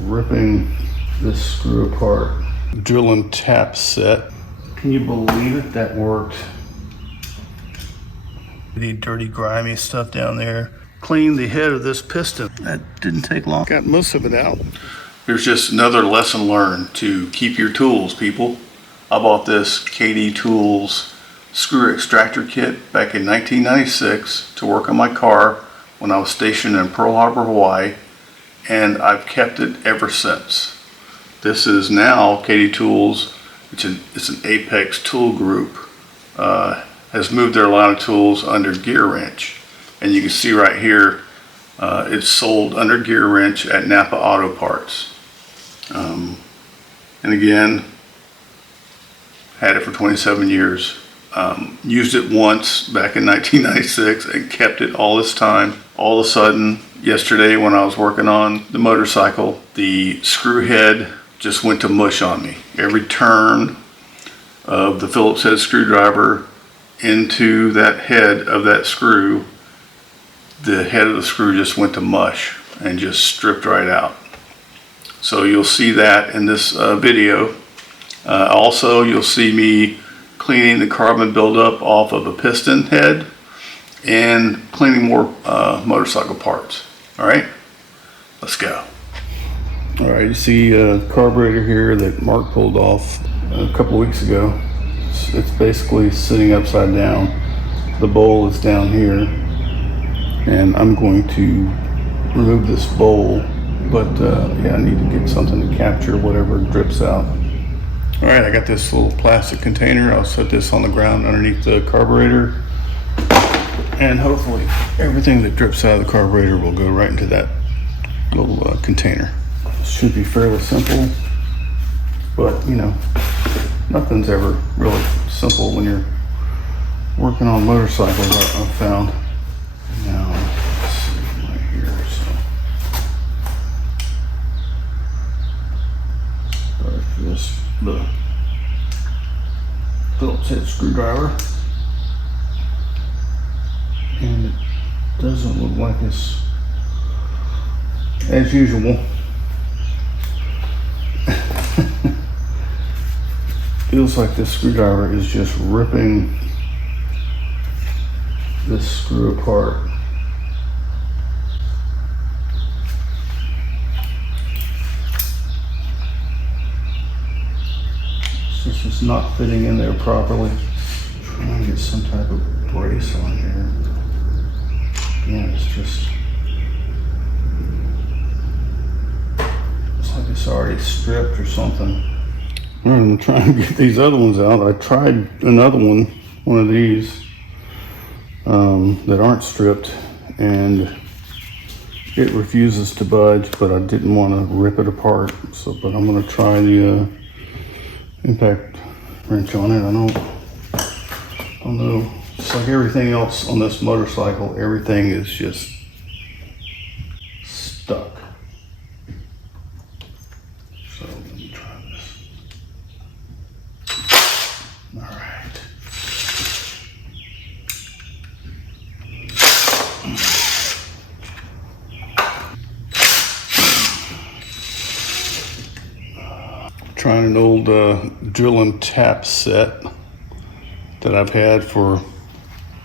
ripping this screw apart. Drill and tap set. Can you believe it? That worked. Any dirty, grimy stuff down there. Clean the head of this piston. That didn't take long. Got most of it out. Here's just another lesson learned to keep your tools, people. I bought this KD Tools Screw Extractor Kit back in 1996 to work on my car when I was stationed in Pearl Harbor, Hawaii, and I've kept it ever since. This is now KD Tools, it's an Apex tool group, has moved their line of tools under Gear Wrench. And you can see right here, it's sold under Gear Wrench at Napa Auto Parts. And again, had it for 27 years. Used it once back in 1996 and kept it all this time. All of a sudden, yesterday when I was working on the motorcycle, the screw head just went to mush on me. Every turn of the Phillips head screwdriver into that head of that screw, the head of the screw just went to mush and just stripped right out. So you'll see that in this video. Also, you'll see me cleaning the carbon buildup off of a piston head and cleaning more motorcycle parts. All right, let's go. All right, you see a carburetor here that Mark pulled off a couple weeks ago. It's basically sitting upside down. The bowl is down here, and I'm going to remove this bowl, but yeah, I need to get something to capture whatever drips out. All right, I got this little plastic container. I'll set this on the ground underneath the carburetor, and hopefully everything that drips out of the carburetor will go right into that little container. Should be fairly simple, but you know, nothing's ever really simple when you're working on motorcycles, I've found. Now, let's see right here. So, start this, the Phillips head screwdriver, and it doesn't look like it's as usual. Feels like this screwdriver is just ripping this screw apart. It's just not fitting in there properly. Trying to get some type of brace on here. Again, it's like it's already stripped or something. All right, I'm trying to get these other ones out. I tried another one of these that aren't stripped, and it refuses to budge, but I didn't want to rip it apart. So, but I'm going to try the impact wrench on it. I don't know. Just like everything else on this motorcycle, everything is just stuck. So let me try this. All right. Trying an old drill and tap set that I've had for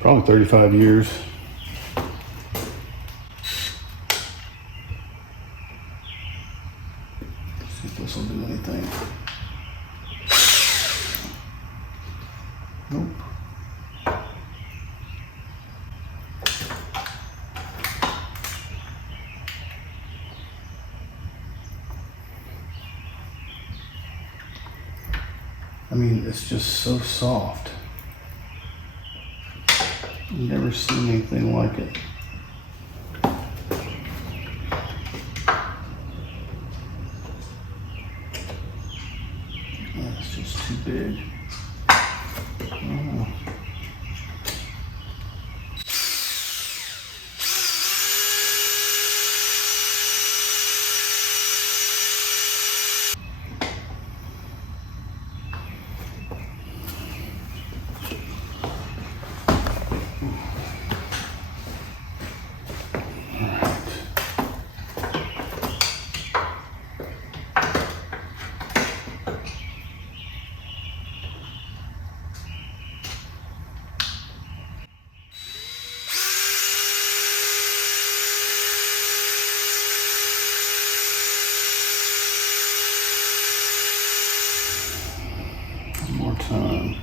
probably 35 years. See if this will do anything. Nope. I mean, it's just so soft. I've never seen anything like it. That's just too big. Oh. more time.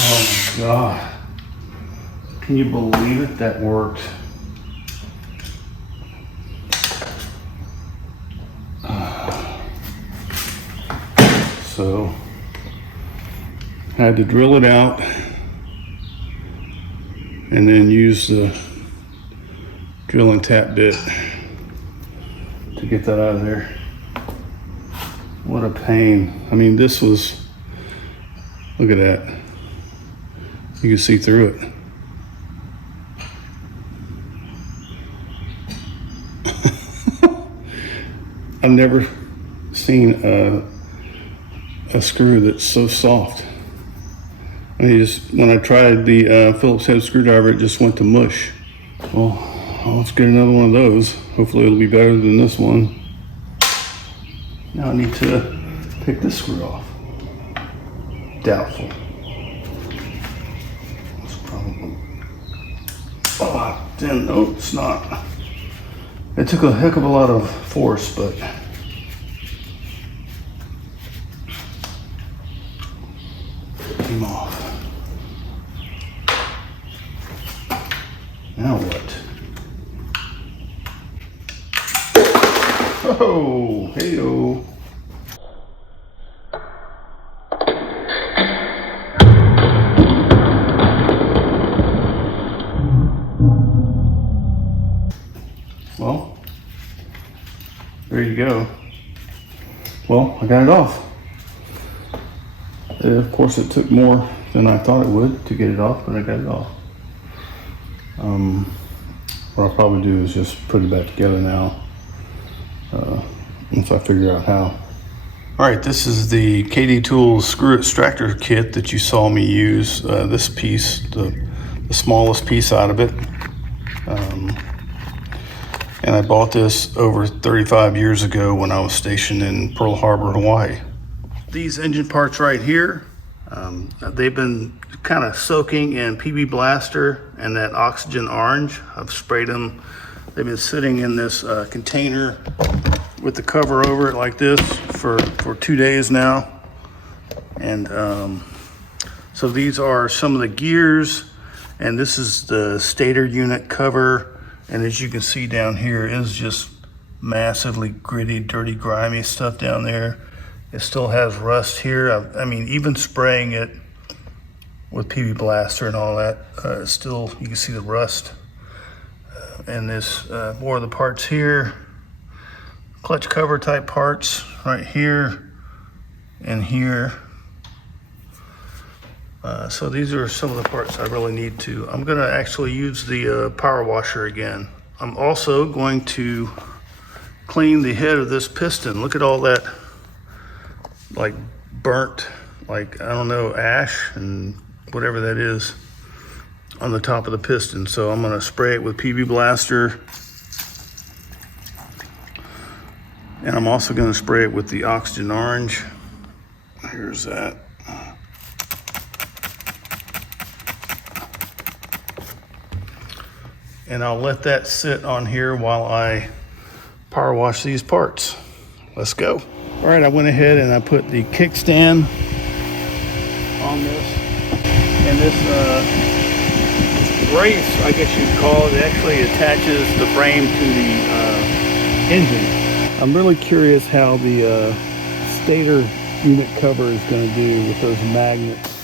Oh my God. Can you believe it? That worked. So I had to drill it out and then use the drill and tap bit to get that out of there. What a pain. I mean, this was, look at that. You can see through it. I've never seen a screw that's so soft. I mean, just when I tried the Phillips head screwdriver, it just went to mush. Well, let's get another one of those. Hopefully it'll be better than this one. Now I need to pick this screw off. Doubtful. It's probably, oh, damn, no, it's not. It took a heck of a lot of force, but came off. Now what? Oh, hey-o. Well, there you go. Well, I got it off. Of course, it took more than I thought it would to get it off, but I got it off. What I'll probably do is just put it back together now, once I figure out how. All right, this is the KD Tools Screw Extractor Kit that you saw me use. This piece, the smallest piece out of it. And I bought this over 35 years ago when I was stationed in Pearl Harbor, Hawaii. These engine parts right here, they've been kind of soaking in PB Blaster and that oxygen orange. I've sprayed them. They've been sitting in this container with the cover over it like this for 2 days now. And so these are some of the gears, and this is the stator unit cover. And as you can see down here, it is just massively gritty, dirty, grimy stuff down there. It still has rust here. I mean, even spraying it with PB Blaster and all that, still, you can see the rust. And this, more of the parts here, clutch cover type parts right here and here. So these are some of the parts I really need to. I'm gonna actually use the power washer again. I'm also going to clean the head of this piston. Look at all that like burnt, like, I don't know, ash and whatever that is on the top of the piston. So I'm gonna spray it with PB Blaster. And I'm also gonna spray it with the oxygen orange. Here's that. And I'll let that sit on here while I power wash these parts. Let's go. All right, I went ahead and I put the kickstand on this. And this brace, I guess you'd call it, actually attaches the frame to the engine. I'm really curious how the stator unit cover is going to do with those magnets.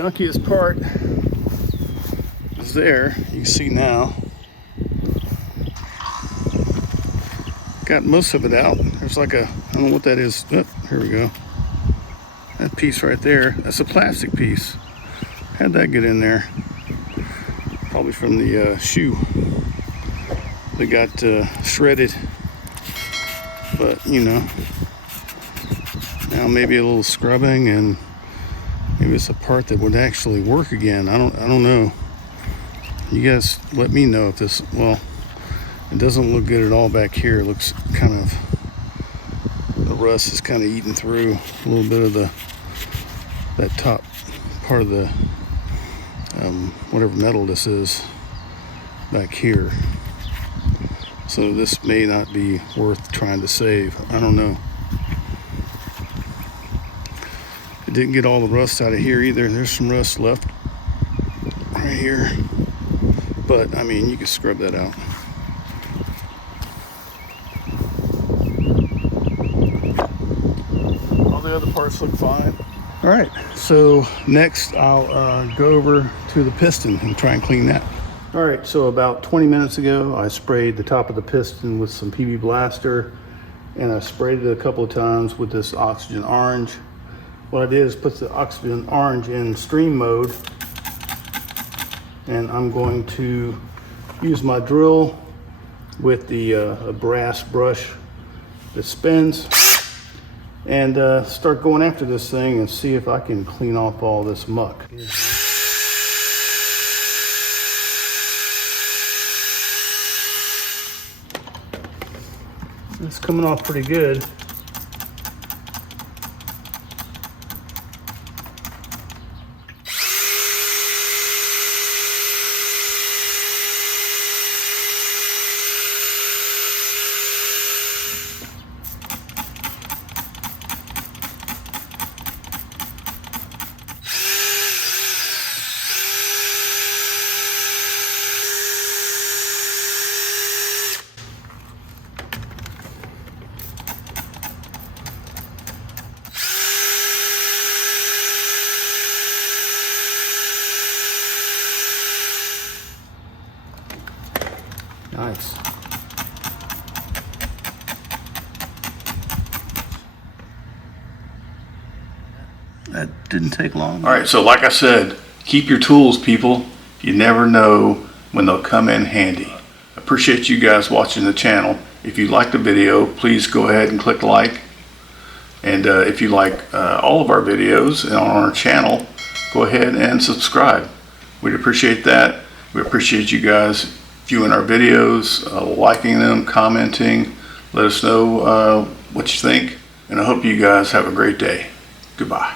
gunkiest part is there. You can see now. Got most of it out. There's like a, I don't know what that is. Oh, here we go. That piece right there, that's a plastic piece. How'd that get in there? Probably from the shoe. They got shredded. But, you know, now maybe a little scrubbing and maybe it's a part that would actually work again. I don't know. You guys let me know if this, well, it doesn't look good at all back here. It looks kind of, the rust is kind of eating through a little bit of that top part of the, whatever metal this is back here. So this may not be worth trying to save. I don't know. It didn't get all the rust out of here either. There's some rust left right here. But, I mean, you can scrub that out. All the other parts look fine. All right, so next I'll go over to the piston and try and clean that. All right, so about 20 minutes ago, I sprayed the top of the piston with some PB Blaster, and I sprayed it a couple of times with this Oxygen Orange. What I did is put the Oxygen Orange in stream mode, and I'm going to use my drill with the a brass brush that spins and start going after this thing and see if I can clean off all this muck. It's coming off pretty good. Nice. That didn't take long. All right, so like I said, keep your tools, people. You never know when they'll come in handy. Appreciate you guys watching the channel. If you like the video, please go ahead and click like. And if you like all of our videos on our channel, go ahead and subscribe. We'd appreciate that. We appreciate you guys viewing our videos, liking them, commenting. Let us know what you think, and I hope you guys have a great day. Goodbye.